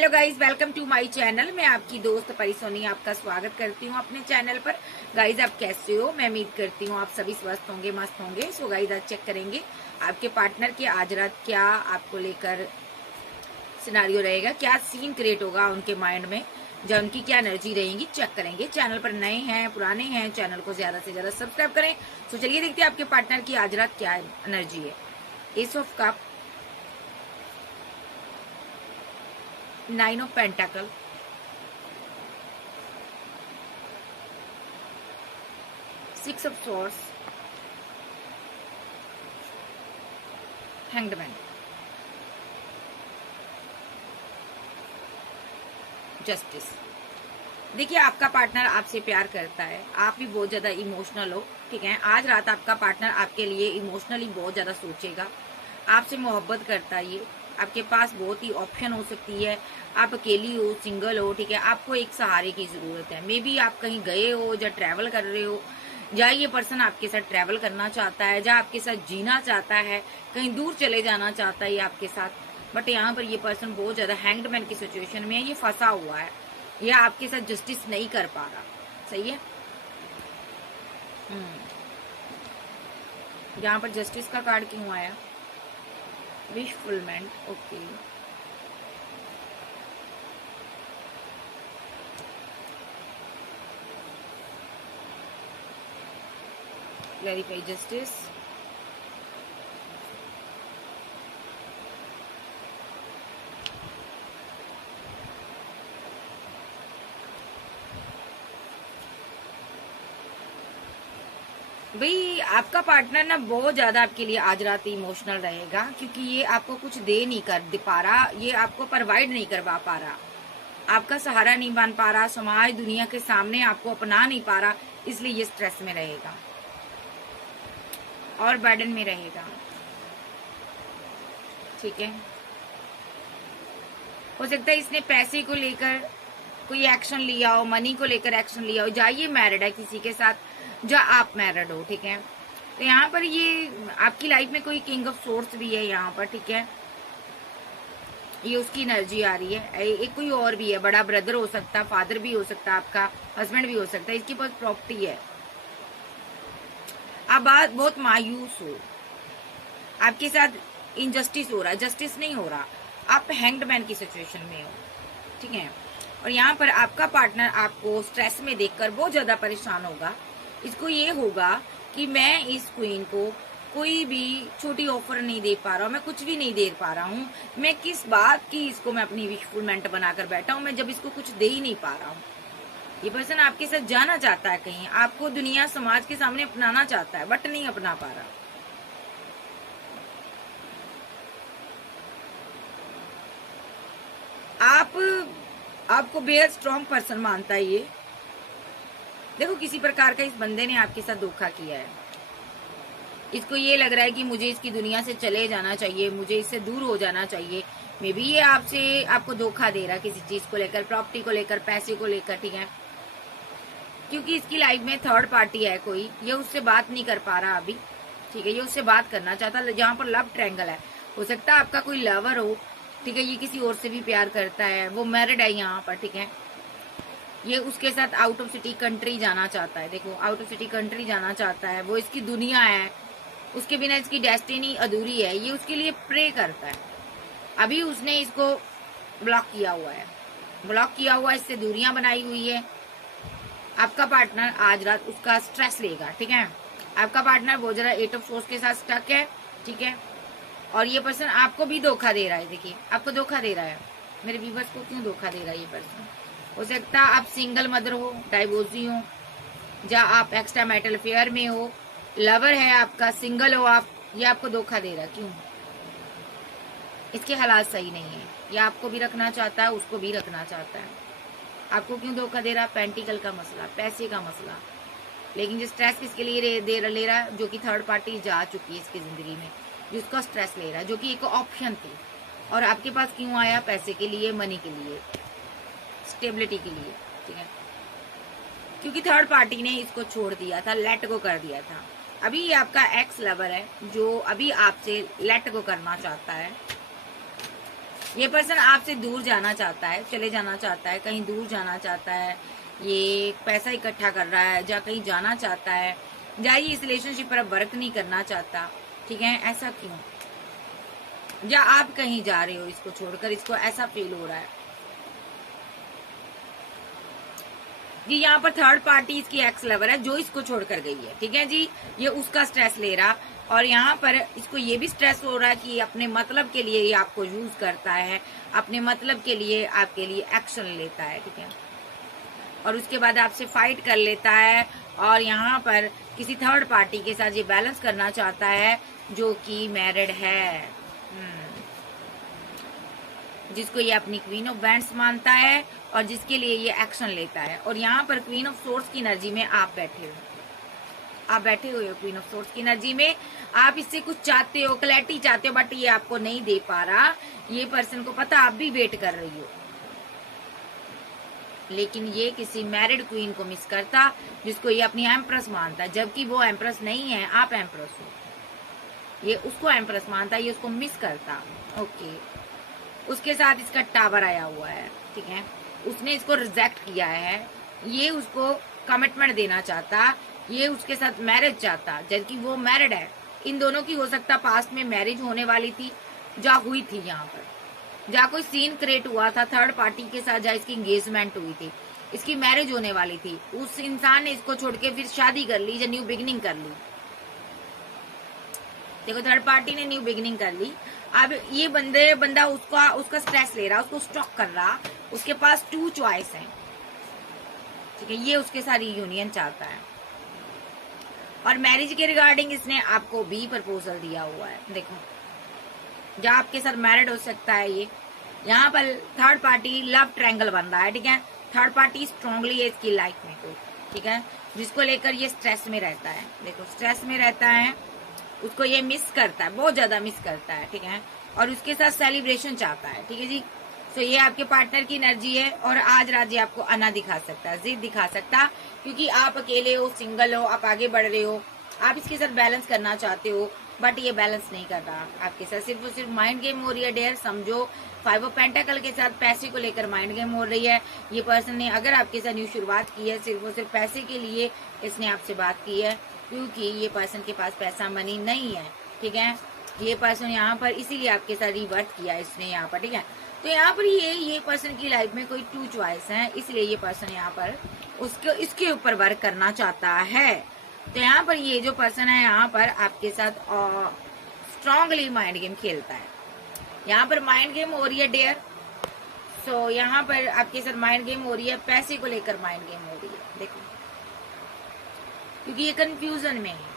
Hello guys, welcome to my channel. मैं आपकी दोस्त परिसोनी आपका स्वागत करती हूँ अपने चैनल पर। गाइज आप कैसे हो? मैं उम्मीद करती हूँ आप सभी स्वस्थ होंगे, मस्त होंगे। सो गाइज आज चेक करेंगे आपके पार्टनर के आज रात क्या आपको लेकर सिनारियो रहेगा, क्या सीन क्रिएट होगा उनके माइंड में, जो उनकी क्या एनर्जी रहेगी चेक करेंगे। चैनल पर नए हैं पुराने हैं, चैनल को ज्यादा से ज्यादा सब्सक्राइब करें। सो चलिए देखते हैं आपके पार्टनर की आज रात क्या एनर्जी है। Ace of cup, 9 of pentacle, 6 of swords, hanged man, justice. देखिए आपका पार्टनर आपसे प्यार करता है, आप भी बहुत ज्यादा इमोशनल हो, ठीक है। आज रात आपका पार्टनर आपके लिए इमोशनली बहुत ज्यादा सोचेगा, आपसे मोहब्बत करता है। ये आपके पास बहुत ही ऑप्शन हो सकती है, आप अकेली हो, सिंगल हो, ठीक है। आपको एक सहारे की जरूरत है। मे बी आप कहीं गए हो या ट्रैवल कर रहे हो, या ये पर्सन आपके साथ ट्रैवल करना चाहता है, या आपके साथ जीना चाहता है, कहीं दूर चले जाना चाहता है ये आपके साथ। बट यहाँ पर ये पर्सन बहुत ज्यादा हैंगडमैन की सिचुएशन में है, ये फंसा हुआ है, या आपके साथ जस्टिस नहीं कर पा रहा। सही है। यहाँ पर जस्टिस का कार्ड क्यों आया? Wish fulfilment, okay. Clarify justice, भाई आपका पार्टनर ना बहुत ज्यादा आपके लिए आज रात इमोशनल रहेगा, क्योंकि ये आपको कुछ दे नहीं कर पा रहा, ये आपको प्रोवाइड नहीं करवा पा रहा, आपका सहारा नहीं बन पा रहा, समाज दुनिया के सामने आपको अपना नहीं पा रहा, इसलिए ये स्ट्रेस में रहेगा और बर्डन में रहेगा, ठीक है। हो सकता है इसने पैसे को लेकर कोई एक्शन लिया हो, मनी को लेकर एक्शन लिया हो, या ये मैरिड है किसी के साथ, या आप मैरिड हो, ठीक है। तो यहाँ पर ये आपकी लाइफ में कोई किंग ऑफ सोर्स भी है यहाँ पर, ठीक है। ये उसकी एनर्जी आ रही है। एक कोई और भी है, बड़ा ब्रदर हो सकता है, फादर भी हो सकता है, आपका हस्बैंड भी हो सकता है, इसके पास प्रॉपर्टी है। आप बात बहुत मायूस हो, आपके साथ इनजस्टिस हो रहा है, जस्टिस नहीं हो रहा, आप हैंग्डमैन की सिचुएशन में हो, ठीक है। और यहाँ पर आपका पार्टनर आपको स्ट्रेस में देखकर बहुत ज्यादा परेशान होगा। इसको ये होगा कि मैं इस क्वीन को कोई भी छोटी ऑफर नहीं दे पा रहा हूँ, मैं कुछ भी नहीं दे पा रहा हूँ, मैं किस बात की इसको मैं अपनी विशफुलमेंट बनाकर बैठा हूँ, मैं जब इसको कुछ दे ही नहीं पा रहा हूँ। ये पर्सन आपके साथ जाना चाहता है कहीं, आपको दुनिया समाज के सामने अपनाना चाहता है, बट नहीं अपना पा रहा। आपको बेहद स्ट्रॉन्ग पर्सन मानता है ये। देखो किसी प्रकार का इस बंदे ने आपके साथ धोखा किया है, इसको ये लग रहा है कि मुझे इसकी दुनिया से चले जाना चाहिए, मुझे इससे दूर हो जाना चाहिए। मे बी ये आपको धोखा दे रहा है किसी चीज को लेकर, प्रॉपर्टी को लेकर, पैसे को लेकर, ठीक है। क्योंकि इसकी लाइफ में थर्ड पार्टी है कोई, ये उससे बात नहीं कर पा रहा अभी, ठीक है। ये उससे बात करना चाहता, जहाँ पर लव ट्रायंगल है। हो सकता है आपका कोई लवर हो, ठीक है, ये किसी और से भी प्यार करता है, वो मैरिड है यहाँ पर, ठीक है। ये उसके साथ आउट ऑफ सिटी कंट्री जाना चाहता है, देखो आउट ऑफ सिटी कंट्री जाना चाहता है, वो इसकी दुनिया है, उसके बिना इसकी डेस्टिनी अधूरी है, ये उसके लिए प्रे करता है। अभी उसने इसको ब्लॉक किया हुआ है, ब्लॉक किया हुआ, इससे दूरियां बनाई हुई है। आपका पार्टनर आज रात उसका स्ट्रेस लेगा, ठीक है। आपका पार्टनर बहुत ज्यादा 8 ऑफ सोर्स के साथ स्टक है, ठीक है। और ये पर्सन आपको भी धोखा दे रहा है, देखिए आपको धोखा दे रहा है। मेरे व्यूअर्स को क्यों धोखा दे रहा है ये पर्सन? हो सकता है आप सिंगल मदर हो, डाइवोर्सी हो, या आप एक्स्ट्रा मैरिटल अफेयर में हो, लवर है आपका, सिंगल हो आप, ये आपको धोखा दे रहा है। क्यों? इसके हालात सही नहीं है, ये आपको भी रखना चाहता है, उसको भी रखना चाहता है। आपको क्यों धोखा दे रहा? पेंटिकल का मसला, पैसे का मसला। लेकिन जो स्ट्रेस किसके लिए ले रहा है? जो कि थर्ड पार्टी जा चुकी है इसकी जिंदगी में, जिसका स्ट्रेस ले रहा है, जो कि एक ऑप्शन थी। और आपके पास क्यों आया? पैसे के लिए, मनी के लिए, स्टेबिलिटी के लिए, ठीक है। क्योंकि थर्ड पार्टी ने इसको छोड़ दिया था, लेट गो कर दिया था। अभी ये आपका एक्स लवर है जो अभी आपसे लेट गो करना चाहता है, ये पर्सन आपसे दूर जाना चाहता है, चले जाना चाहता है, कहीं दूर जाना चाहता है, ये पैसा इकट्ठा कर रहा है, या कहीं जाना चाहता है, या ये इस रिलेशनशिप पर वर्क नहीं करना चाहता, ठीक है। ऐसा क्यों? या आप कहीं जा रहे हो इसको छोड़कर, इसको ऐसा फील हो रहा है जी। यहाँ पर थर्ड पार्टी इसकी एक्स लवर है जो इसको छोड़कर गई है, ठीक है जी। ये उसका स्ट्रेस ले रहा, और यहाँ पर इसको ये भी स्ट्रेस हो रहा है कि अपने मतलब के लिए ये आपको यूज करता है, अपने मतलब के लिए आपके लिए एक्शन लेता है, ठीक है। और उसके बाद आपसे फाइट कर लेता है, और यहाँ पर किसी थर्ड पार्टी के साथ ये बैलेंस करना चाहता है जो कि मैरिड है, जिसको ये अपनी क्वीन ऑफ बैंड्स मानता है और जिसके लिए ये एक्शन लेता है। और यहाँ पर क्वीन ऑफ सोर्स की एनर्जी में आप बैठे हो, आप बैठे हुए हो क्वीन ऑफ सोर्स की एनर्जी में। आप इससे कुछ चाहते हो, क्लैरिटी चाहते हो, बट ये आपको नहीं दे पा रहा। ये पर्सन को पता आप भी वेट कर रही हो, लेकिन ये किसी मैरिड क्वीन को मिस करता जिसको ये अपनी एम्प्रेस मानता है, जबकि वो एम्प्रेस नहीं है, आप एम्प्रेस हो। ये उसको एम्प्रेस मानता है, ये उसको मिस करता। ओके, उसके साथ इसका टावर आया हुआ है, ठीक है। उसने इसको रिजेक्ट किया है, ये उसको कमिटमेंट देना चाहता, ये उसके साथ मैरिज चाहता, जबकि वो मैरिड है। इन दोनों की हो सकता पास्ट में मैरिज होने वाली थी, जा हुई थी, यहाँ पर जा कोई सीन क्रिएट हुआ था थर्ड पार्टी के साथ, जा इसकी एंगेजमेंट हुई थी, इसकी मैरिज होने वाली थी। उस इंसान ने इसको छोड़ के फिर शादी कर ली या न्यू बिगिनिंग कर ली। देखो, थर्ड पार्टी ने न्यू बिगिनिंग कर ली। अब ये बंदा उसका स्ट्रेस ले रहा, उसको स्टॉक कर रहा। उसके पास 2 चॉइस है, ठीक है। ये उसके साथ यूनियन चाहता है, और मैरिज के रिगार्डिंग इसने आपको भी प्रपोजल दिया हुआ है। देखो, जहाँ आपके साथ मैरिड हो सकता है ये। यहाँ पर थर्ड पार्टी लव ट्रायंगल बन रहा है, ठीक है। थर्ड पार्टी स्ट्रांगली है इसकी लाइफ में, तो ठीक है, जिसको लेकर ये स्ट्रेस में रहता है। देखो, स्ट्रेस में रहता है, उसको ये मिस करता है, बहुत ज्यादा मिस करता है, ठीक है। और उसके साथ सेलिब्रेशन चाहता है, ठीक है जी। तो ये आपके पार्टनर की एनर्जी है, और आज रात ये आपको अना दिखा सकता है, जिद दिखा सकता, क्योंकि आप अकेले हो, सिंगल हो, आप आगे बढ़ रहे हो, आप इसके साथ बैलेंस करना चाहते हो, बट ये बैलेंस नहीं कर रहा आपके साथ। सिर्फ और सिर्फ माइंड गेम हो रही है डेयर, समझो। 5 ऑफ पेंटाकल के साथ पैसे को लेकर माइंड गेम हो रही है। ये पर्सन ने अगर आपके साथ न्यू शुरुआत की है, सिर्फ और सिर्फ पैसे के लिए इसने आपसे बात की है, क्योंकि ये पर्सन के पास पैसा मनी नहीं है, ठीक है। ये पर्सन यहाँ पर इसीलिए आपके साथ रिवर्ट किया इसने यहाँ पर, ठीक है। तो यहाँ पर ये पर्सन की लाइफ में कोई 2 चॉइस है, इसलिए ये पर्सन यहाँ पर इसके ऊपर वर्क करना चाहता है। तो यहाँ पर ये जो पर्सन है यहाँ पर आपके साथ स्ट्रांगली माइंड गेम खेलता है। यहाँ पर माइंड गेम हो रही है डेयर। सो यहाँ पर आपके साथ माइंड गेम हो रही है, पैसे को लेकर माइंड गेम हो रही है। देखो, क्योंकि ये कंफ्यूजन में है,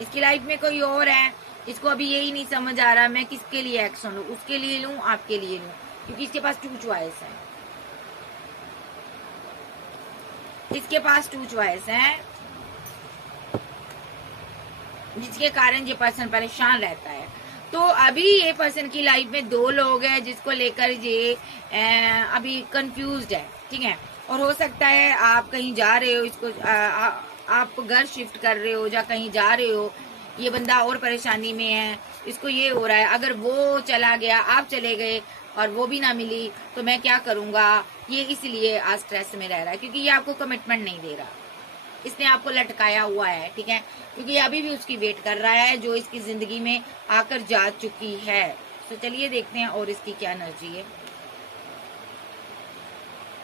इसकी लाइफ में कोई और है, इसको अभी यही नहीं समझ आ रहा मैं किसके लिए एक्शन लूं, उसके लिए लूं, आपके लिए लूं, क्योंकि इसके पास 2 चॉइस है। इसके पास 2 चॉइस है, जिसके कारण ये पर्सन परेशान रहता है। तो अभी ये पर्सन की लाइफ में 2 लोग हैं जिसको लेकर ये अभी कंफ्यूज्ड है, ठीक है। और हो सकता है आप कहीं जा रहे हो, इसको आप घर शिफ्ट कर रहे हो या कहीं जा रहे हो, ये बंदा और परेशानी में है। इसको ये हो रहा है, अगर वो चला गया, आप चले गए और वो भी ना मिली तो मैं क्या करूंगा। ये इसलिए आज स्ट्रेस में रह रहा है, क्योंकि ये आपको कमिटमेंट नहीं दे रहा, इसने आपको लटकाया हुआ है, ठीक है। क्योंकि अभी भी उसकी वेट कर रहा है जो इसकी जिंदगी में आकर जा चुकी है। तो चलिए देखते हैं और इसकी क्या एनर्जी है।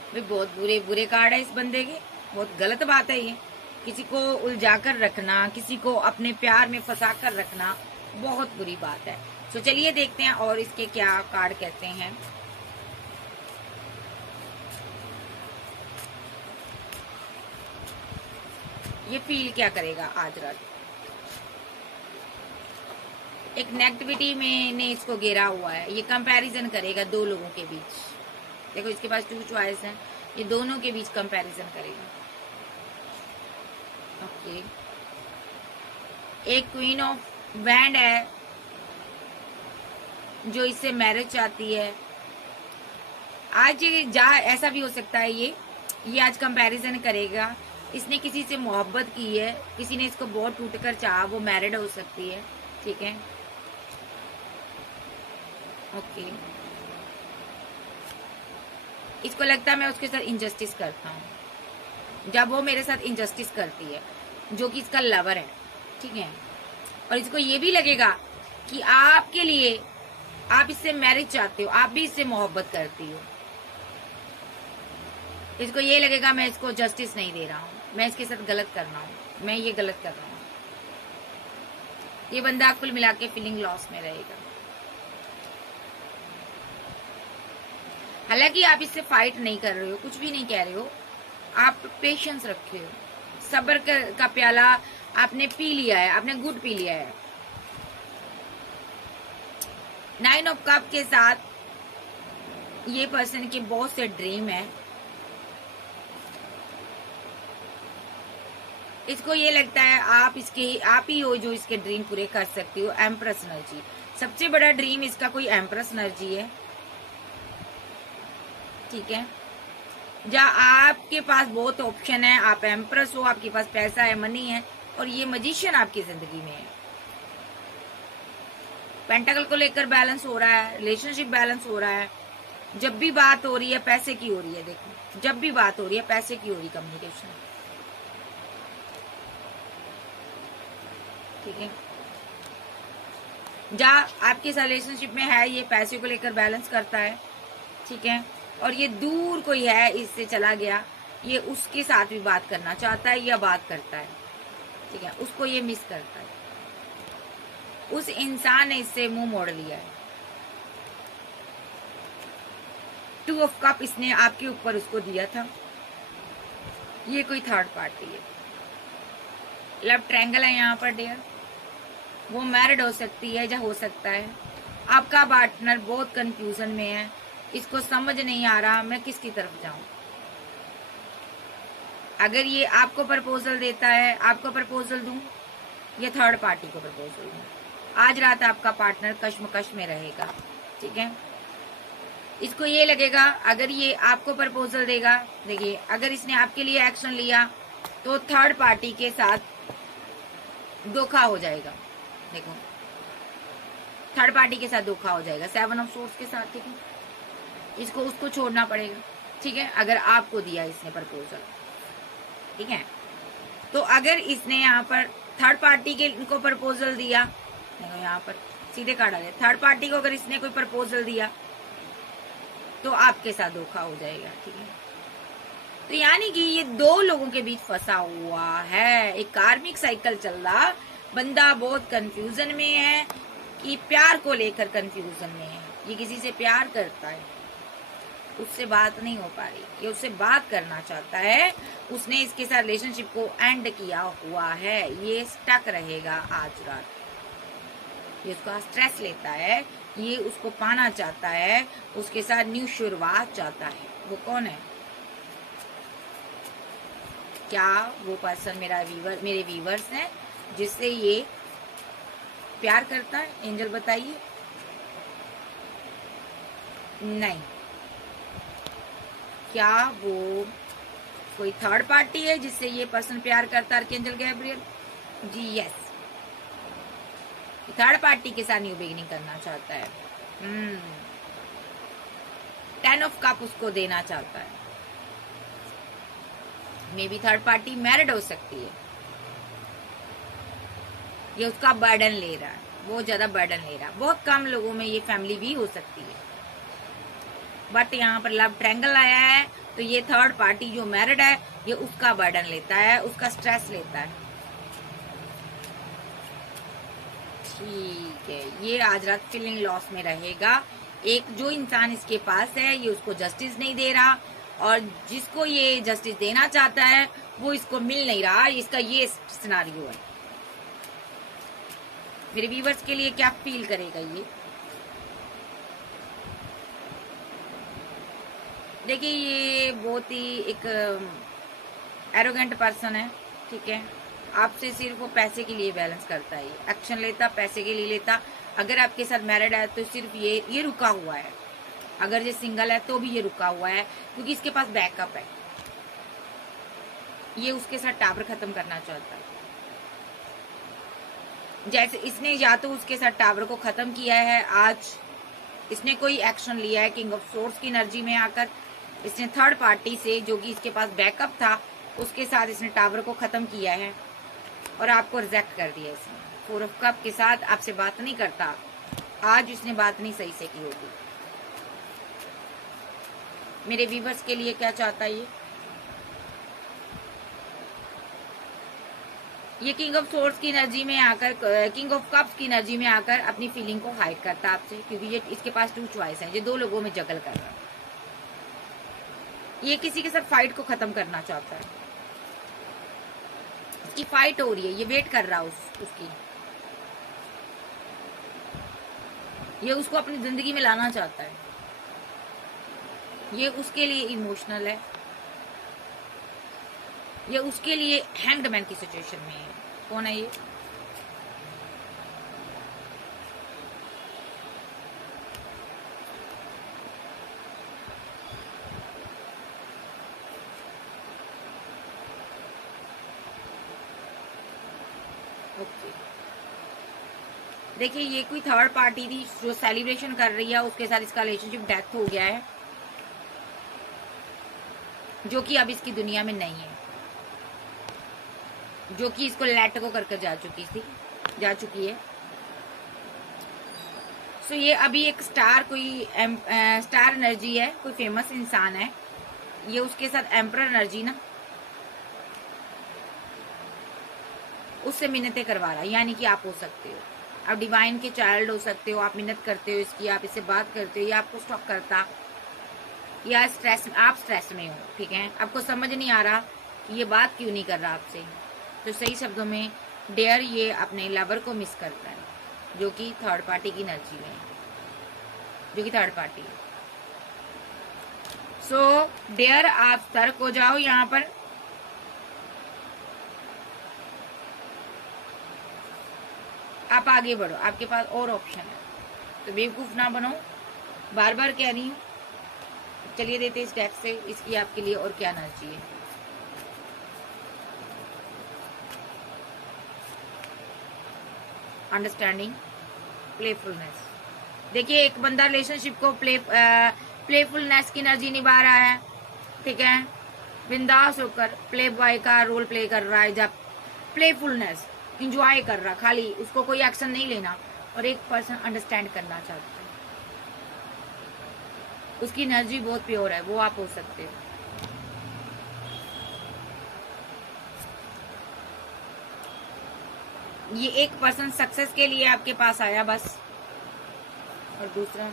भाई, बहुत बुरे कार्ड है इस बंदे के, बहुत गलत बात है ये। किसी को उलझाकर रखना, किसी को अपने प्यार में फंसा कर रखना बहुत बुरी बात है। तो चलिए देखते हैं और इसके क्या कार्ड कहते हैं। ये फील क्या करेगा आज रात। एक नेगेटिविटी में ने इसको घेरा हुआ है, ये कंपैरिजन करेगा 2 लोगों के बीच। देखो, इसके पास 2 चॉइस है, ये दोनों के बीच कंपैरिजन करेगा। ओके, एक क्वीन ऑफ वैंड है जो इससे मैरिज चाहती है। आज ऐसा भी हो सकता है ये आज कंपैरिजन करेगा। इसने किसी से मोहब्बत की है, किसी ने इसको बहुत टूटकर चाहा, वो मैरिड हो सकती है, ठीक है। ओके, इसको लगता है मैं उसके साथ इनजस्टिस करता हूँ। जब वो मेरे साथ इनजस्टिस करती है, जो कि इसका लवर है, ठीक है, और इसको ये भी लगेगा कि आपके लिए, आप इससे मैरिज चाहते हो, आप भी इससे मोहब्बत करती हो, इसको ये लगेगा मैं इसको जस्टिस नहीं दे रहा हूँ, मैं इसके साथ गलत कर रहा हूँ, मैं ये गलत कर रहा हूँ। ये बंदा कुल मिला के फीलिंग लॉस में रहेगा। हालांकि आप इससे फाइट नहीं कर रहे हो, कुछ भी नहीं कह रहे हो, आप पेशेंस रखे हो, सब्र का प्याला आपने पी लिया है, आपने गुड पी लिया है। 9 ऑफ कप के साथ ये पर्सन के बहुत से ड्रीम है। इसको ये लगता है आप ही हो जो इसके ड्रीम पूरे कर सकती हो। एम्प्रेस एनर्जी, सबसे बड़ा ड्रीम इसका कोई एम्प्रेस एनर्जी है, ठीक है, जहाँ आपके पास बहुत ऑप्शन है, आप एम्प्रेस हो, आपके पास पैसा है, मनी है, और ये मजिशियन आपकी जिंदगी में है। पेंटाकल को लेकर बैलेंस हो रहा है, रिलेशनशिप बैलेंस हो रहा है। जब भी बात हो रही है पैसे की हो रही है, देखो जब भी बात हो रही है पैसे की हो रही कम्युनिकेशन, ठीक है। जहाँ आपके रिलेशनशिप में है ये पैसे को लेकर बैलेंस करता है, ठीक है, और ये दूर कोई है इससे चला गया, ये उसके साथ भी बात करना चाहता है या बात करता है, ठीक है, उसको ये मिस करता है, उस इंसान ने इससे मुंह मोड़ लिया है। 2 ऑफ कप इसने आपके ऊपर उसको दिया था, ये कोई थर्ड पार्टी है। लव ट्रायंगल है यहाँ पर डियर, वो मैरिड हो सकती है या हो सकता है। आपका पार्टनर बहुत कंफ्यूजन में है, इसको समझ नहीं आ रहा मैं किसकी तरफ जाऊं। अगर ये आपको प्रपोजल देता है, आपको प्रपोजल दूं या थर्ड पार्टी को प्रपोजल दूं, आज रात आपका पार्टनर कश्मकश में रहेगा, ठीक है। इसको ये लगेगा अगर ये आपको प्रपोजल देगा, देखिए अगर इसने आपके लिए एक्शन लिया तो थर्ड पार्टी के साथ धोखा हो जाएगा, देखो थर्ड पार्टी के साथ धोखा हो जाएगा 7 ऑफ सोर्ड्स के साथ, ठीक है। इसको उसको छोड़ना पड़ेगा, ठीक है, अगर आपको दिया इसने प्रपोजल, ठीक है। तो अगर इसने यहाँ पर थर्ड पार्टी के इनको प्रपोजल दिया, देखो यहाँ पर सीधे काटा है, थर्ड पार्टी को अगर इसने कोई प्रपोजल दिया तो आपके साथ धोखा हो जाएगा, ठीक है। तो यानी कि ये 2 लोगों के बीच फंसा हुआ है, एक कार्मिक साइकिल चल रहा, बंदा बहुत कंफ्यूजन में है कि प्यार को लेकर कंफ्यूजन में है, ये किसी से प्यार करता है, उससे बात नहीं हो पा रही, ये उससे बात करना चाहता है, उसने इसके साथ रिलेशनशिप को एंड किया हुआ है, ये स्टक रहेगा आज रात, ये उसका स्ट्रेस लेता है, ये उसको पाना चाहता है, उसके साथ न्यू शुरुआत चाहता है। वो कौन है? क्या वो पर्सन मेरे व्यूवर्स हैं जिससे ये प्यार करता है? एंजल बताइए। नहीं, क्या वो कोई थर्ड पार्टी है जिससे ये पर्सन प्यार करता है? आर्कएंजल गैब्रियल जी यस, थर्ड पार्टी के साथ न्यू बिगिनिंग करना चाहता है। 10 ऑफ कप उसको देना चाहता है। May be third party married हो सकती है, ये उसका बर्डन ले रहा है, बहुत ज्यादा बर्डन ले रहा है। बहुत कम लोगों में ये फैमिली भी हो सकती है, बट यहाँ पर लव ट्रायंगल आया है तो ये थर्ड पार्टी जो मैरिड है ये उसका बर्डन लेता है, उसका स्ट्रेस लेता है, ठीक है। ये आज रात फीलिंग लॉस में रहेगा। एक जो इंसान इसके पास है ये उसको जस्टिस नहीं दे रहा, और जिसको ये जस्टिस देना चाहता है वो इसको मिल नहीं रहा, इसका ये सिनारियो है। मेरे व्यूवर्स के लिए क्या फील करेगा ये? देखिए ये बहुत ही एक एरोगेंट पर्सन है, ठीक है। आपसे सिर्फ वो पैसे के लिए बैलेंस करता है, एक्शन लेता पैसे के लिए लेता। अगर आपके साथ मैरिड है तो सिर्फ ये रुका हुआ है, अगर ये सिंगल है तो भी ये रुका हुआ है, क्योंकि इसके पास बैकअप है। ये उसके साथ टावर खत्म करना चाहता है, जैसे इसने या तो उसके साथ टावर को खत्म किया है, आज इसने कोई एक्शन लिया है किंग ऑफ सोर्ड्स की एनर्जी में आकर, इसने थर्ड पार्टी से, जो कि इसके पास बैकअप था, उसके साथ इसने टावर को खत्म किया है और आपको रिजेक्ट कर दिया इसने। 4 ऑफ कप के साथ आपसे बात नहीं करता। आज इसने बात नहीं सही से की होगी। मेरे व्यूवर्स के लिए क्या चाहता है ये किंग ऑफ सोर्ड्स की एनर्जी में आकर, किंग ऑफ कप्स की एनर्जी में आकर अपनी फीलिंग को हाइड करता है आपसे, क्योंकि ये इसके पास 2 चॉइस है। ये 2 लोगों में जगल कर रहा है। ये किसी के साथ फाइट को खत्म करना चाहता है। इसकी फाइट हो रही है, ये वेट कर रहा है उसकी। ये उसको अपनी जिंदगी में लाना चाहता है। ये उसके लिए इमोशनल है। ये उसके लिए हैंग्ड मैन की सिचुएशन में है। कौन है ये? ओके, देखिए ये कोई थर्ड पार्टी थी जो सेलिब्रेशन कर रही है, उसके साथ इसका रिलेशनशिप डेथ हो गया है, जो कि अब इसकी दुनिया में नहीं है, जो कि इसको लेट को करके जा चुकी है। सो ये अभी एक स्टार, कोई स्टार एनर्जी है, कोई फेमस इंसान है। ये उसके साथ एम्परर एनर्जी ना, उससे मिन्नतें करवा रहा है। यानी कि आप हो सकते हो, आप डिवाइन के चाइल्ड हो सकते हो। आप मिन्नत करते हो इसकी, आप इससे बात करते हो, या आपको स्टॉक करता, या आप स्ट्रेस में हो, ठीक है। आपको समझ नहीं आ रहा कि ये बात क्यों नहीं कर रहा आपसे। तो सही शब्दों में डेयर ये अपने लवर को मिस करता है, जो कि थर्ड पार्टी की एनर्जी में है, जो कि थर्ड पार्टी है। सो डेयर आप सतर्क हो जाओ यहाँ पर। आप आगे बढ़ो, आपके पास और ऑप्शन है, तो बेवकूफ ना बनो। बार बार कह रही हूँ। चलिए देते इस डेक से इसकी आपके लिए और क्या एनर्जी है। Understanding, playfulness. देखिए एक बंदा रिलेशनशिप को प्लेफुलनेस की एनर्जी निभा रहा है, ठीक है। बिंदास होकर प्ले बॉय का रोल प्ले कर रहा है, जब प्लेफुलनेस इंजॉय कर रहा, खाली उसको कोई एक्शन नहीं लेना। और एक पर्सन अंडरस्टैंड करना चाहता है, उसकी एनर्जी बहुत प्योर है, वो आप हो सकते हो। ये एक पर्सन सक्सेस के लिए आपके पास आया बस। और दूसरा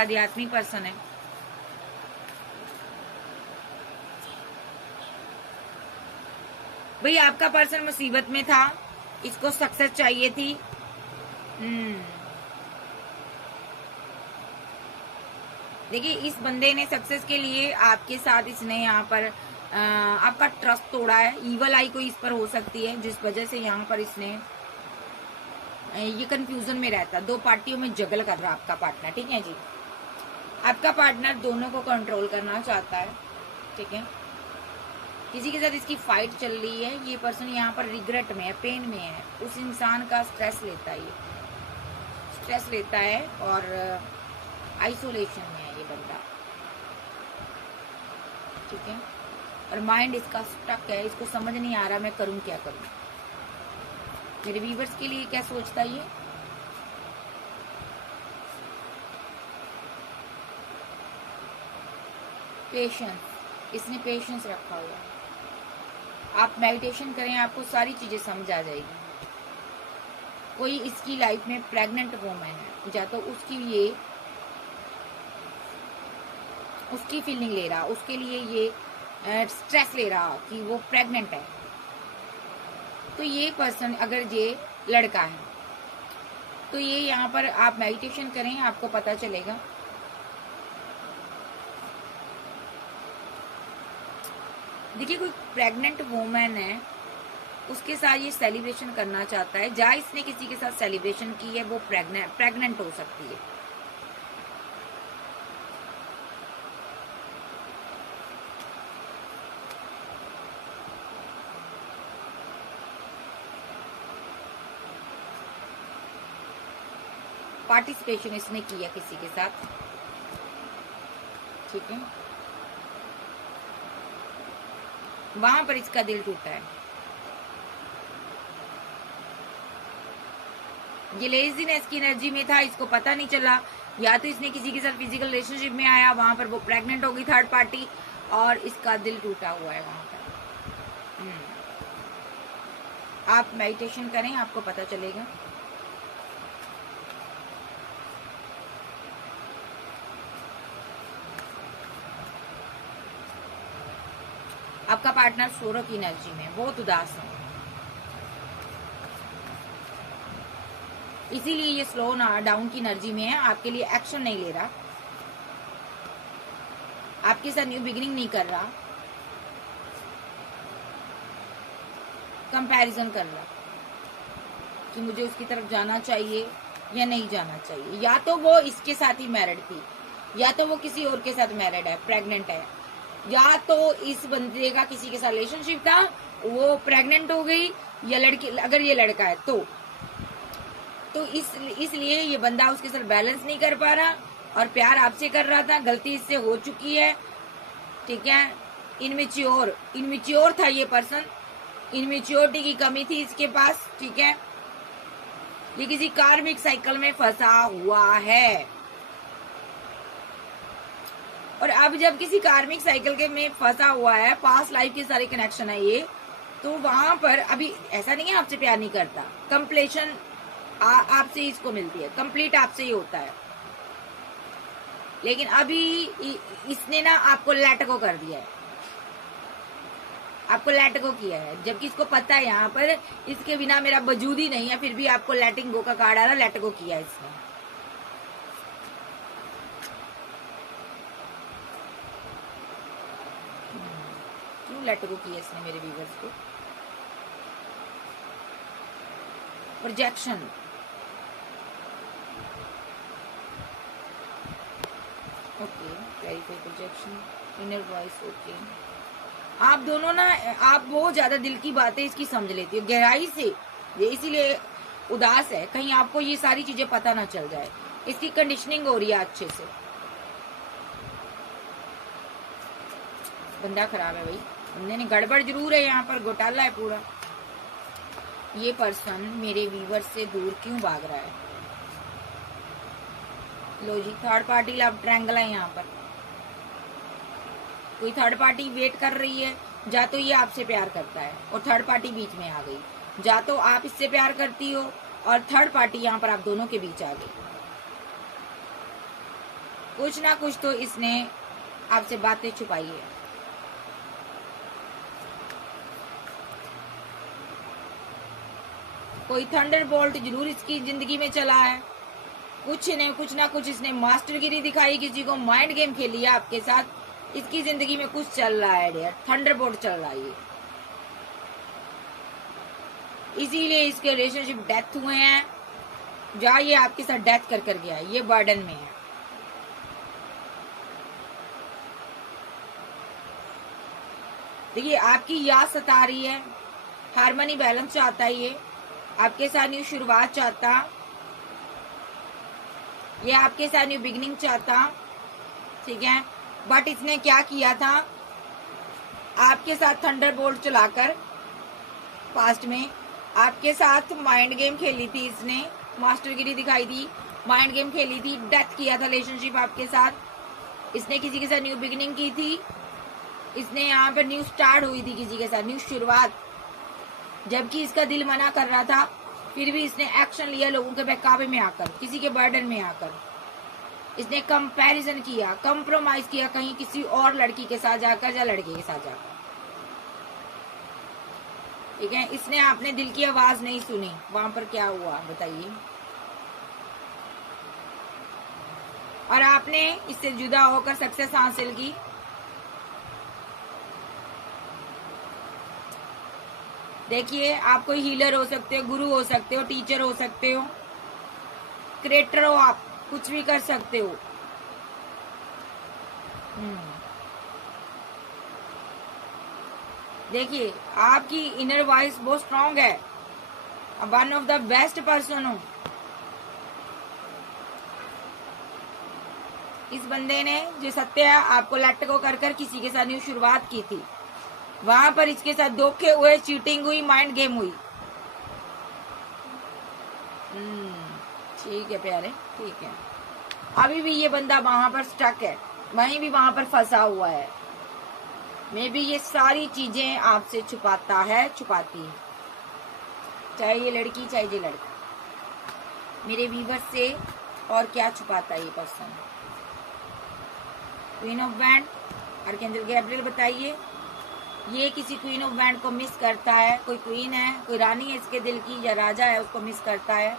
आध्यात्मिक पर्सन है। भाई आपका पर्सन मुसीबत में था, इसको सक्सेस चाहिए थी। देखिए इस बंदे ने सक्सेस के लिए आपके साथ, इसने यहाँ पर आपका ट्रस्ट तोड़ा है। ईवल आई कोई इस पर हो सकती है, जिस वजह से यहाँ पर इसने ये कंफ्यूजन में रहता है। 2 पार्टियों में जगल कर रहा आपका पार्टनर, ठीक है जी। आपका पार्टनर दोनों को कंट्रोल करना चाहता है, ठीक है। किसी के साथ इसकी फाइट चल रही है। ये पर्सन यहाँ पर रिग्रेट में है, पेन में है, उस इंसान का स्ट्रेस लेता है, ये स्ट्रेस लेता है और आइसोलेशन में है ये बंदा, ठीक है। और माइंड इसका स्टक है, इसको समझ नहीं आ रहा मैं करूं क्या करूं। मेरे व्यूवर्स के लिए क्या सोचता ये? पेशेंस, इसने पेशेंस रखा हुआ है। आप मेडिटेशन करें, आपको सारी चीजें समझ आ जाएगी। कोई इसकी लाइफ में प्रेग्नेंट वुमन है, या तो उसकी फीलिंग ले रहा, उसके लिए ये स्ट्रेस ले रहा कि वो प्रेग्नेंट है। तो ये पर्सन, अगर ये लड़का है, तो ये यहाँ पर आप मेडिटेशन करें, आपको पता चलेगा। देखिए कोई प्रेग्नेंट वुमन है, उसके साथ ये सेलिब्रेशन करना चाहता है। जहाँ इसने किसी के साथ सेलिब्रेशन की है, वो प्रेग्नेंट हो सकती है। पार्टिसिपेशन इसने किया किसी के साथ, ठीक है, वहां पर इसका दिल टूटा है। ये लेजीनेस की एनर्जी में था, इसको पता नहीं चला, या तो इसने किसी के साथ फिजिकल रिलेशनशिप में आया, वहां पर वो प्रेग्नेंट हो गई थर्ड पार्टी, और इसका दिल टूटा हुआ है वहां पर। आप मेडिटेशन करें, आपको पता चलेगा। आपका पार्टनर सोरो की एनर्जी में बहुत उदास है, इसीलिए ये स्लो डाउन की एनर्जी में है, आपके लिए एक्शन नहीं ले रहा, आपके साथ न्यू बिगिनिंग नहीं कर रहा, कंपैरिजन कर रहा कि मुझे उसकी तरफ जाना चाहिए या नहीं जाना चाहिए। या तो वो इसके साथ ही मैरिड थी, या तो वो किसी और के साथ मैरिड है, प्रेग्नेंट है, या तो इस बंदे का किसी के साथ रिलेशनशिप था, वो प्रेग्नेंट हो गई, या लड़की, अगर ये लड़का है तो इसलिए ये बंदा उसके साथ बैलेंस नहीं कर पा रहा, और प्यार आपसे कर रहा था, गलती इससे हो चुकी है, ठीक है। इनमेच्योर था ये पर्सन, इनमेच्योरिटी की कमी थी इसके पास, ठीक है। ये किसी कार्मिक साइकिल में फंसा हुआ है, और अब जब किसी कार्मिक साइकिल के में फंसा हुआ है, पास्ट लाइफ के सारे कनेक्शन है ये, तो वहां पर अभी ऐसा नहीं है आपसे प्यार नहीं करता, कंप्लीशन आपसे इसको मिलती है, कंप्लीट आपसे ही होता है, लेकिन अभी इसने ना आपको लेट गो कर दिया है, आपको लेट गो किया है, जबकि इसको पता है यहाँ पर इसके बिना मेरा वजूद ही नहीं है, फिर भी आपको लेटिंग गो का कार्ड आ रहा, लेट गो किया है इसने। क्यों लेट गो किया इसने मेरे व्यूअर्स को? Projection, okay, clarify projection, inner voice, okay. आप दोनों ना, आप बहुत ज्यादा दिल की बातें इसकी समझ लेती हो गहराई से, ये इसीलिए उदास है, कहीं आपको ये सारी चीजें पता ना चल जाए, इसकी कंडीशनिंग हो रही है अच्छे से। बंदा खराब है भाई, बंदे ने गड़बड़ जरूर है, यहाँ पर घोटाला है पूरा। ये पर्सन मेरे व्यूवर से दूर क्यों भाग रहा है? लो जी, थर्ड पार्टी लव ट्रायंगल है यहाँ पर, कोई थर्ड पार्टी वेट कर रही है, या तो ये आपसे प्यार करता है और थर्ड पार्टी बीच में आ गई, या तो आप इससे प्यार करती हो और थर्ड पार्टी यहाँ पर आप दोनों के बीच आ गई। कुछ ना कुछ तो इसने आपसे बातें छुपाई है। कोई थंडरबोल्ट जरूर इसकी जिंदगी में चला है, कुछ ना कुछ इसने मास्टरगिरी दिखाई, किसी को माइंड गेम खेली है आपके साथ, इसकी जिंदगी में कुछ चल रहा है डियर, थंडरबोल्ट चल रहा है ये, इसीलिए इसके रिलेशनशिप डेथ हुए हैं, या ये आपके साथ डेथ कर गया है, ये बर्डन में है। देखिए आपकी याद सता रही है, हार्मनी बैलेंस चाहता है ये, आपके साथ न्यू शुरुआत चाहता, ये आपके साथ न्यू बिगिनिंग चाहता, ठीक है। बट इसने क्या किया था, आपके साथ थंडरबोल्ट चलाकर पास्ट में आपके साथ माइंड गेम खेली थी इसने, मास्टरगिरी दिखाई थी, माइंड गेम खेली थी, डेथ किया था रिलेशनशिप आपके साथ, इसने किसी के साथ न्यू बिगिनिंग की थी, इसने यहाँ पर न्यू स्टार्ट हुई थी किसी के साथ, न्यू शुरुआत, जबकि इसका दिल मना कर रहा था, फिर भी इसने एक्शन लिया लोगों के बहकावे में आकर, किसी के बर्डन में आकर, इसने कंपैरिजन किया, कंप्रोमाइज किया कहीं किसी और लड़की के साथ जाकर या लड़के के साथ जाकर, ठीक है। इसने आपने दिल की आवाज नहीं सुनी, वहां पर क्या हुआ बताइए, और आपने इससे जुदा होकर सक्सेस हासिल की। देखिए आप कोई हीलर हो सकते हो, गुरु हो सकते हो, टीचर हो सकते हो, क्रिएटर हो, आप कुछ भी कर सकते हो। देखिए आपकी इनर वॉइस बहुत स्ट्रांग है, one of the best person हो, इस बंदे ने जो सत्य आपको लेट गो कर कर किसी के साथ न्यू शुरुआत की थी, वहां पर इसके साथ धोखे हुए, चीटिंग हुई, माइंड गेम हुई। ठीक है प्यारे, ठीक है। अभी भी ये बंदा वहां पर स्टक है, वहीं भी वहां पर फंसा हुआ है। मे भी ये सारी चीजें आपसे छुपाता है, छुपाती है, चाहे ये लड़की चाहे ये लड़का। मेरे व्यूवर से और क्या छुपाता है ये person? Queen of wand, archangel Gabriel बताइए। ये किसी क्वीन ऑफ वैंड को मिस करता है। कोई क्वीन है, कोई रानी है इसके दिल की, या राजा है, उसको मिस करता है।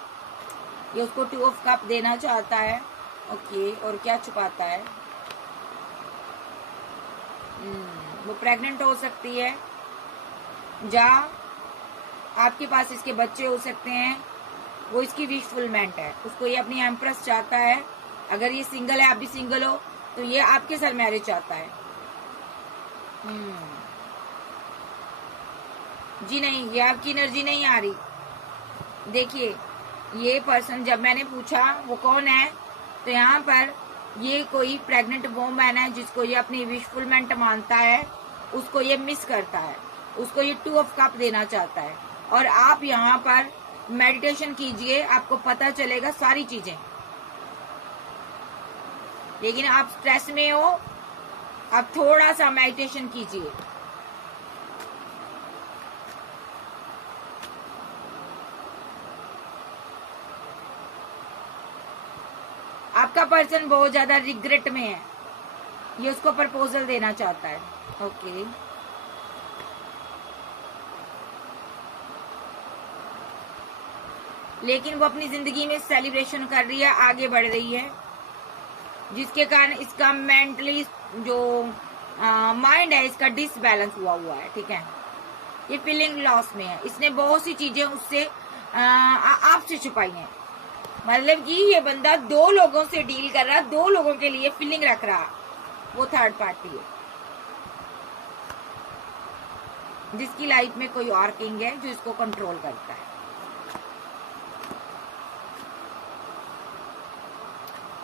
ये उसको 2 ऑफ कप देना चाहता है। ओके, और क्या छुपाता है? वो प्रेग्नेंट हो सकती है, या आपके पास इसके बच्चे हो सकते हैं। वो इसकी विश फुलमेंट है, उसको ये अपनी एम्प्रेस चाहता है। अगर ये सिंगल है, आप भी सिंगल हो, तो ये आपके साथ मैरिज चाहता है। जी नहीं, ये आपकी एनर्जी नहीं आ रही। देखिए, ये पर्सन जब मैंने पूछा वो कौन है, तो यहाँ पर ये कोई प्रेग्नेंट वोमैन है जिसको ये अपनी विश फुलमेंट मानता है। उसको ये मिस करता है, उसको ये 2 ऑफ कप देना चाहता है। और आप यहाँ पर मेडिटेशन कीजिए, आपको पता चलेगा सारी चीजें। लेकिन आप स्ट्रेस में हो, आप थोड़ा सा मेडिटेशन कीजिए। आपका पर्सन बहुत ज्यादा रिग्रेट में है, ये उसको प्रपोजल देना चाहता है। ओके, लेकिन वो अपनी जिंदगी में सेलिब्रेशन कर रही है, आगे बढ़ रही है, जिसके कारण इसका मेंटली जो माइंड है इसका डिसबैलेंस हुआ है। ठीक है, ये फीलिंग लॉस में है। इसने बहुत सी चीजें उससे आपसे छुपाई हैं। मतलब कि ये बंदा 2 लोगों से डील कर रहा, 2 लोगों के लिए फीलिंग रख रहा। वो थर्ड पार्टी है जिसकी लाइफ में कोई और किंग है जो इसको कंट्रोल करता है।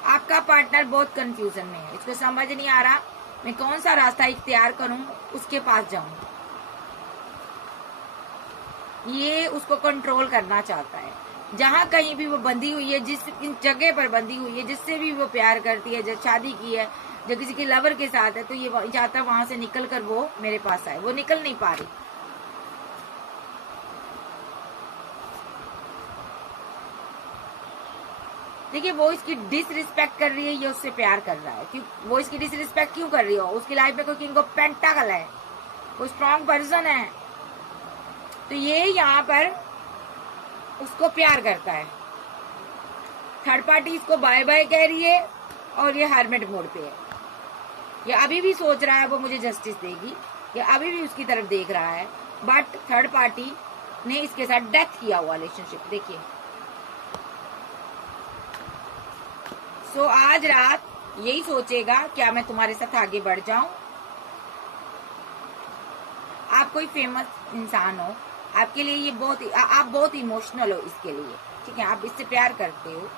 आपका पार्टनर बहुत कंफ्यूजन में है, इसको समझ नहीं आ रहा मैं कौन सा रास्ता इख्तियार करूं, उसके पास जाऊं। ये उसको कंट्रोल करना चाहता है। जहां कहीं भी वो बंधी हुई है, जिस जगह पर बंधी हुई है, जिससे भी वो प्यार करती है, जब शादी की है, जब किसी के लवर के साथ है, तो ये चाहता है वहां से निकल कर वो मेरे पास आए। वो निकल नहीं पा रही। देखिए, वो इसकी डिसरिस्पेक्ट कर रही है, ये उससे प्यार कर रहा है। क्यों वो इसकी डिसरिस्पेक्ट क्यों कर रही हो? उसकी लाइफ में कोई किंग ऑफ पेंटाकल है, कोई स्ट्रॉन्ग पर्सन है, तो ये यहाँ पर उसको प्यार करता है। थर्ड पार्टी इसको बाय बाय कह रही है और ये हरमेट मोड पे है। ये अभी भी सोच रहा है वो मुझे जस्टिस देगी, ये अभी भी उसकी तरफ देख रहा है, बट थर्ड पार्टी ने इसके साथ डेथ किया हुआ रिलेशनशिप। देखिए, सो आज रात यही सोचेगा, क्या मैं तुम्हारे साथ आगे बढ़ जाऊं? आप कोई फेमस इंसान हो, आपके लिए ये आप बहुत इमोशनल हो इसके लिए। ठीक है, आप इससे प्यार करते हो,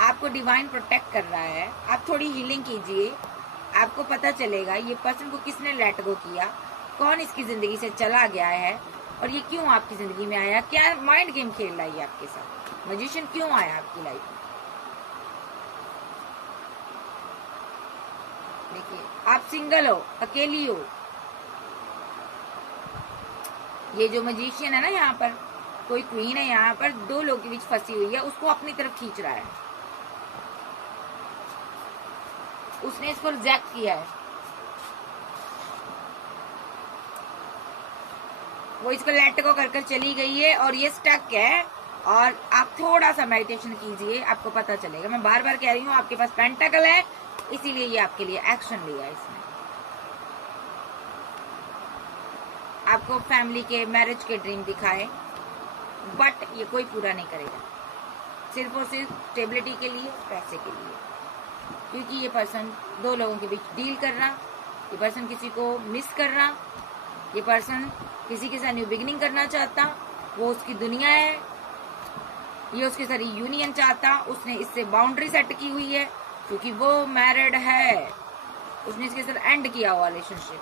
आपको डिवाइन प्रोटेक्ट कर रहा है। आप थोड़ी हीलिंग कीजिए, आपको पता चलेगा ये पर्सन को किसने लेट गो किया, कौन इसकी जिंदगी से चला गया है, और ये क्यों आपकी जिंदगी में आया, क्या माइंड गेम खेल रहा है आपके साथ, मैजिशियन क्यों आया आपकी लाइफ में। देखिए, आप सिंगल हो, अकेली हो। ये जो मैजिशियन है ना, यहाँ पर कोई क्वीन है, यहाँ पर 2 लोगों के बीच फंसी हुई है, उसको अपनी तरफ खींच रहा है। उसने इसको रिजेक्ट किया है, वो इसको लेट को कर चली गई है और ये स्टक है। और आप थोड़ा सा मेडिटेशन कीजिए, आपको पता चलेगा। मैं बार बार कह रही हूँ, आपके पास पेंटाकल है, इसीलिए ये आपके लिए एक्शन लिया इसने। आपको फैमिली के, मैरिज के ड्रीम दिखाए, बट ये कोई पूरा नहीं करेगा, सिर्फ और सिर्फ स्टेबिलिटी के लिए, पैसे के लिए। क्योंकि ये पर्सन 2 लोगों के बीच डील कर रहा, ये पर्सन किसी को मिस कर रहा, ये पर्सन किसी के साथ न्यू बिगिनिंग करना चाहता, वो उसकी दुनिया है, ये उसके साथ यूनियन चाहता, उसने इससे बाउंड्री सेट की हुई है। क्योंकि वो मैरिड है, उसने इसके साथ एंड किया हुआ रिलेशनशिप।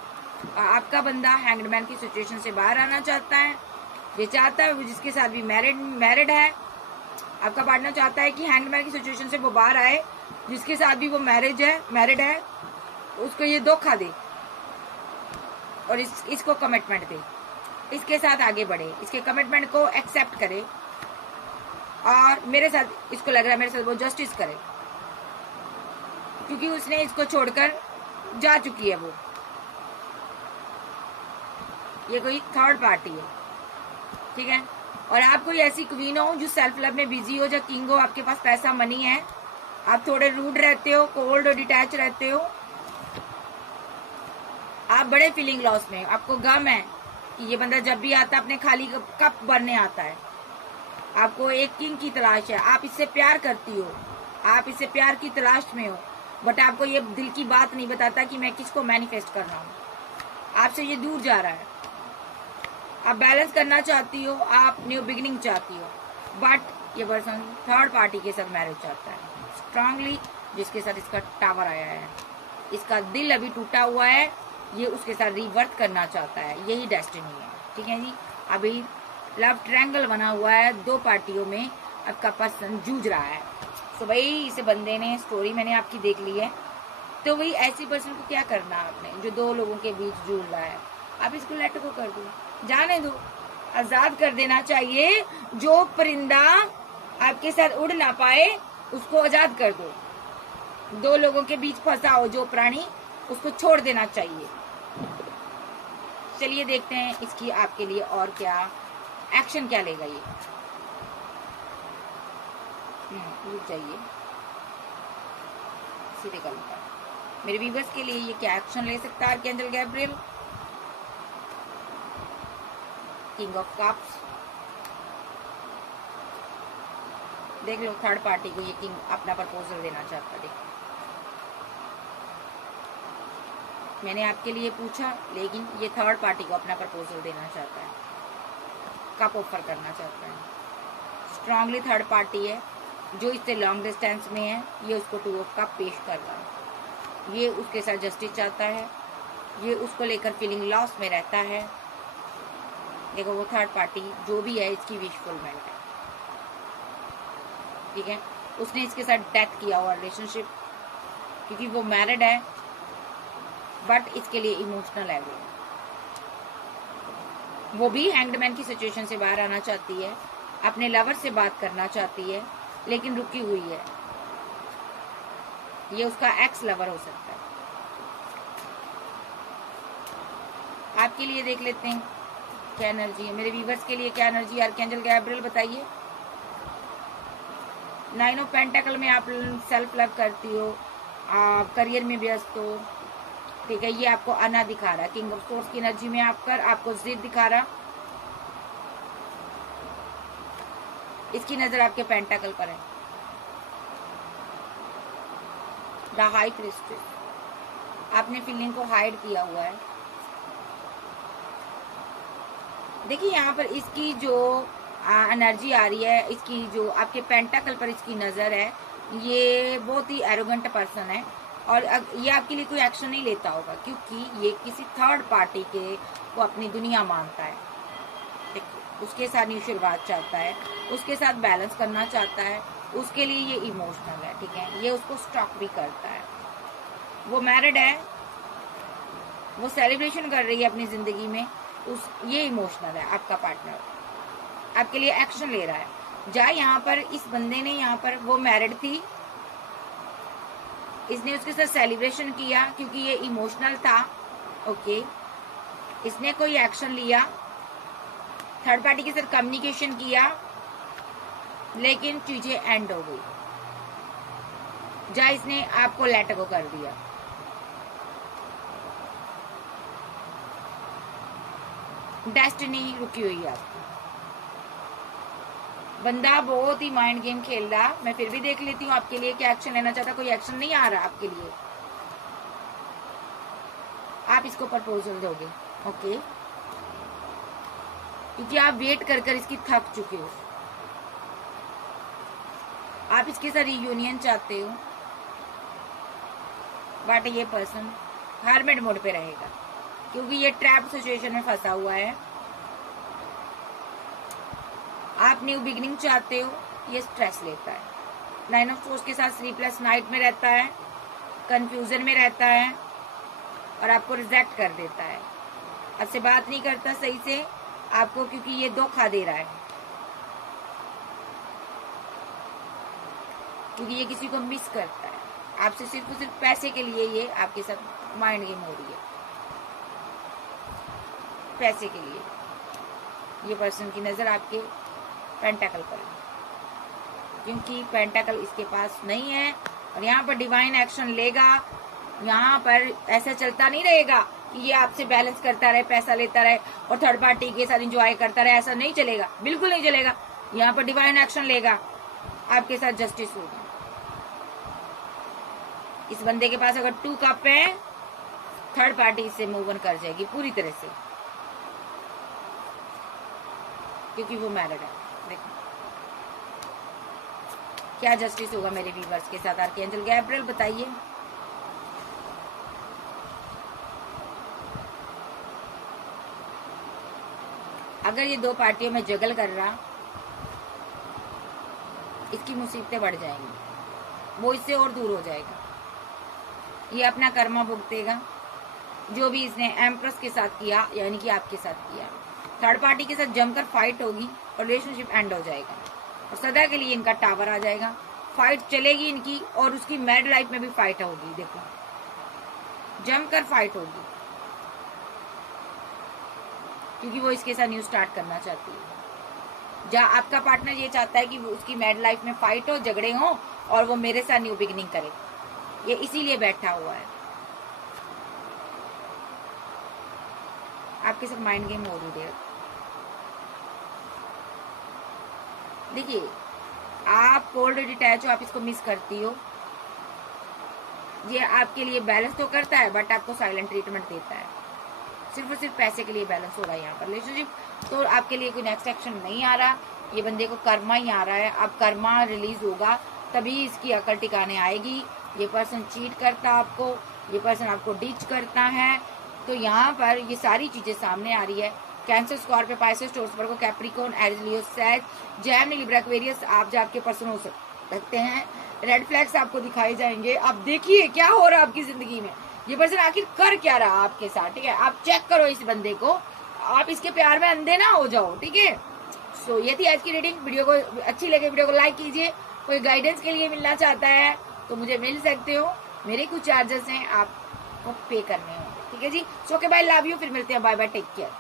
और आपका बंदा हैंगड की सिचुएशन से बाहर आना चाहता है। ये चाहता है वो जिसके साथ भी मैरिड है, आपका पार्टनर चाहता है कि हैंगड की सिचुएशन से वो बाहर आए, जिसके साथ भी वो मैरिड है उसको ये धोखा दे और इसको कमिटमेंट दे, इसके साथ आगे बढ़े, इसके कमिटमेंट को एक्सेप्ट करे और मेरे साथ, इसको लग रहा है मेरे साथ वो जस्टिस करे, क्योंकि उसने इसको छोड़कर जा चुकी है वो। ये कोई थर्ड पार्टी है, ठीक है। और आप कोई ऐसी क्वीन हो जो सेल्फ लव में बिजी हो, जो किंग हो, आपके पास पैसा मनी है, आप थोड़े रूड रहते हो, कोल्ड और डिटैच रहते हो, आप बड़े फीलिंग लॉस में, आपको गम है कि ये बंदा जब भी आता है अपने खाली कप भरने आता है। आपको एक किंग की तलाश है, आप इससे प्यार करती हो, आप इससे प्यार की तलाश में हो, बट आपको ये दिल की बात नहीं बताता कि मैं किसको मैनिफेस्ट कर रहा हूँ। आपसे ये दूर जा रहा है। आप बैलेंस करना चाहती हो, आप न्यू बिगिनिंग चाहती हो, बट ये पर्सन थर्ड पार्टी के साथ मैरिज चाहता है स्ट्रांगली, जिसके साथ इसका टावर आया है। इसका दिल अभी टूटा हुआ है, ये उसके साथ रिवर्थ करना चाहता है, यही डेस्टिनी है, ठीक है जी। अभी लव ट्रायंगल बना हुआ है, दो पार्टियों में आपका पर्सन जूझ रहा है। तो भाई इसे बंदे ने, स्टोरी मैंने आपकी देख ली है, तो वही ऐसी पर्सन को क्या करना है आपने, जो दो लोगों के बीच जूझ रहा है, आप इसको लेट गो कर दो, जाने दो, आजाद कर देना चाहिए। जो परिंदा आपके साथ उड़ ना पाए उसको आजाद कर दो। दो लोगों के बीच फंसा हो जो प्राणी, उसको छोड़ देना चाहिए। चलिए देखते हैं इसकी आपके लिए और क्या एक्शन क्या लेगा ये। रुक जाइए, सीधे कर लूंगा। मेरे व्यूअर्स के लिए ये क्या एक्शन ले सकता है archangel Gabriel. King of cups, देख लो थर्ड पार्टी को ये किंग अपना प्रपोजल देना चाहता है। देखो मैंने आपके लिए पूछा, लेकिन ये थर्ड पार्टी को अपना प्रपोजल देना चाहता है, कप ऑफर करना चाहता है। स्ट्रांगली थर्ड पार्टी है जो इससे लॉन्ग डिस्टेंस में है, ये उसको टू ऑफ कप पेश कर रहा है। ये उसके साथ जस्टिस चाहता है, ये उसको लेकर फीलिंग लॉस में रहता है। देखो वो थर्ड पार्टी जो भी है इसकी विशफुलमेंट है, ठीक है। उसने इसके साथ डेथ किया हुआ रिलेशनशिप, क्योंकि वो मैरिड है, बट इसके लिए इमोशनल है। वो भी हैंग्ड मैन की सिचुएशन से बाहर आना चाहती है, अपने लवर से बात करना चाहती है, लेकिन रुकी हुई है। ये उसका एक्स लवर हो सकता है। आपके लिए देख लेते हैं क्या एनर्जी है, मेरे व्यूवर्स के लिए क्या एनर्जी है आर्कएंजल गैब्रिएल बताइए। 9 ऑफ पेंटाकल में आप सेल्फ लव करती हो, आप करियर में व्यस्त हो, ठीक है। ये आपको आना दिखा रहा है, किंग ऑफ सोर्स की एनर्जी में आपको जिद दिखा रहा। इसकी नजर आपके पेंटाकल पर है। द हाई प्रीस्टेस, आपने फीलिंग को हाइड किया हुआ है। देखिए यहाँ पर इसकी जो एनर्जी आ रही है, इसकी जो आपके पेंटाकल पर इसकी नजर है, ये बहुत ही एरोगेंट पर्सन है और ये आपके लिए कोई एक्शन नहीं लेता होगा, क्योंकि ये किसी थर्ड पार्टी के को अपनी दुनिया मानता है। उसके साथ न्यू शुरुआत चाहता है, उसके साथ बैलेंस करना चाहता है, उसके लिए ये इमोशनल है, ठीक है। ये उसको स्टॉक भी करता है। वो मैरिड है, वो सेलिब्रेशन कर रही है अपनी जिंदगी में, ये इमोशनल है। आपका पार्टनर आपके लिए एक्शन ले रहा है। जहाँ यहाँ पर इस बंदे ने, यहाँ पर वो मैरिड थी, इसने उसके साथ सेलिब्रेशन किया क्योंकि ये इमोशनल था, ओके। इसने कोई एक्शन लिया, थर्ड पार्टी के साथ कम्युनिकेशन किया, लेकिन चीजें एंड हो गई जहाँ इसने आपको लेट गो कर दिया। डेस्टिनी रुकी हुई है आपकी। बंदा बहुत ही माइंड गेम खेल रहा। मैं फिर भी देख लेती हूँ आपके लिए क्या एक्शन लेना चाहता। कोई एक्शन नहीं आ रहा आपके लिए, आप इसको प्रपोजल दोगे, ओके, क्योंकि आप वेट कर कर इसकी थक चुके हो। आप इसके साथ रियूनियन चाहते हो, बट ये पर्सन हार्मेड मोड पे रहेगा क्योंकि ये ट्रैप सिचुएशन में फंसा हुआ है। आप न्यू बिगिनिंग चाहते हो, ये स्ट्रेस लेता है। 9 ऑफ सोर्स के साथ स्लीपलेस नाइट में रहता है, कंफ्यूजन में रहता है और आपको रिजेक्ट कर देता है। आपसे बात नहीं करता सही से आपको, क्योंकि ये धोखा दे रहा है, क्योंकि ये किसी को मिस करता है। आपसे सिर्फ और सिर्फ पैसे के लिए ये आपके साथ माइंड गेम हो रही है, पैसे के लिए। ये पर्सन की नजर आपके पेंटाकल पर है, क्योंकि पेंटाकल इसके पास नहीं है और यहाँ पर डिवाइन एक्शन लेगा। यहाँ पर ऐसा चलता नहीं रहेगा कि ये आपसे बैलेंस करता रहे, पैसा लेता रहे और थर्ड पार्टी के साथ एंजॉय करता रहे। ऐसा नहीं चलेगा, बिल्कुल नहीं चलेगा। यहाँ पर डिवाइन एक्शन लेगा, आपके साथ जस्टिस होगी। इस बंदे के पास अगर 2 कप है, थर्ड पार्टी इससे मूव ऑन कर जाएगी पूरी तरह से, क्योंकि वो मैरिड है। देखो क्या जस्टिस होगा मेरे व्यूअर्स के साथ। आर्कएंजल गैब्रियल बताइए। अगर ये 2 पार्टियों में जगल कर रहा, इसकी मुसीबतें बढ़ जाएंगी, वो इससे और दूर हो जाएगा। ये अपना कर्मा भुगतेगा जो भी इसने एम्प्रेस के साथ किया, यानी कि आपके साथ किया। थर्ड पार्टी के साथ जमकर फाइट होगी और रिलेशनशिप एंड हो जाएगा और सदा के लिए इनका टावर आ जाएगा। फाइट चलेगी इनकी और उसकी मैरिड लाइफ में भी फाइट होगी। देखो जमकर फाइट होगी, क्योंकि वो इसके साथ न्यू स्टार्ट करना चाहती है। जहाँ आपका पार्टनर ये चाहता है कि वो उसकी मैरिड लाइफ में फाइट हो, झगड़े हो और वो मेरे साथ न्यू बिगिनिंग करे। ये इसीलिए बैठा हुआ है। आपके साथ माइंड गेम हो रही है। देखिए आप कोल्ड डिटैच हो, आप इसको मिस करती हो। ये आपके लिए बैलेंस तो करता है बट आपको साइलेंट ट्रीटमेंट देता है। सिर्फ और सिर्फ पैसे के लिए बैलेंस हो रहा है यहाँ पर रिलेशनशिप। तो आपके लिए कोई नेक्स्ट एक्शन नहीं आ रहा, ये बंदे को कर्मा ही आ रहा है। अब कर्मा रिलीज होगा तभी इसकी अकल टिकाने आएगी। ये पर्सन चीट करता आपको, ये पर्सन आपको डिच करता है। तो यहाँ पर ये सारी चीजें सामने आ रही है। कैंसर, स्कॉर्पियो, पाइसेस, टॉरस, वर्गो, कैप्रिकॉर्न, एरीज, लियो, सैज, जेमिनी, लिब्रा, एक्वेरियस आप जाके पर्सन हो सकते हैं। रेड फ्लैग्स आपको दिखाए जाएंगे। अब देखिए क्या हो रहा है आपकी जिंदगी में, ये पर्सन आखिर कर क्या रहा आपके साथ। ठीक है, आप चेक करो इस बंदे को, आप इसके प्यार में अंधे ना हो जाओ। ठीक है, सो ये थी आज की रीडिंग। वीडियो को अच्छी लगे वीडियो को लाइक कीजिए। कोई गाइडेंस के लिए मिलना चाहता है तो मुझे मिल सकते हो। मेरे कुछ चार्जेस हैं, आपको पे करने होंगे। ठीक है जी, सो के बाय, लव यू। फिर मिलते हैं, बाय बाय, टेक केयर।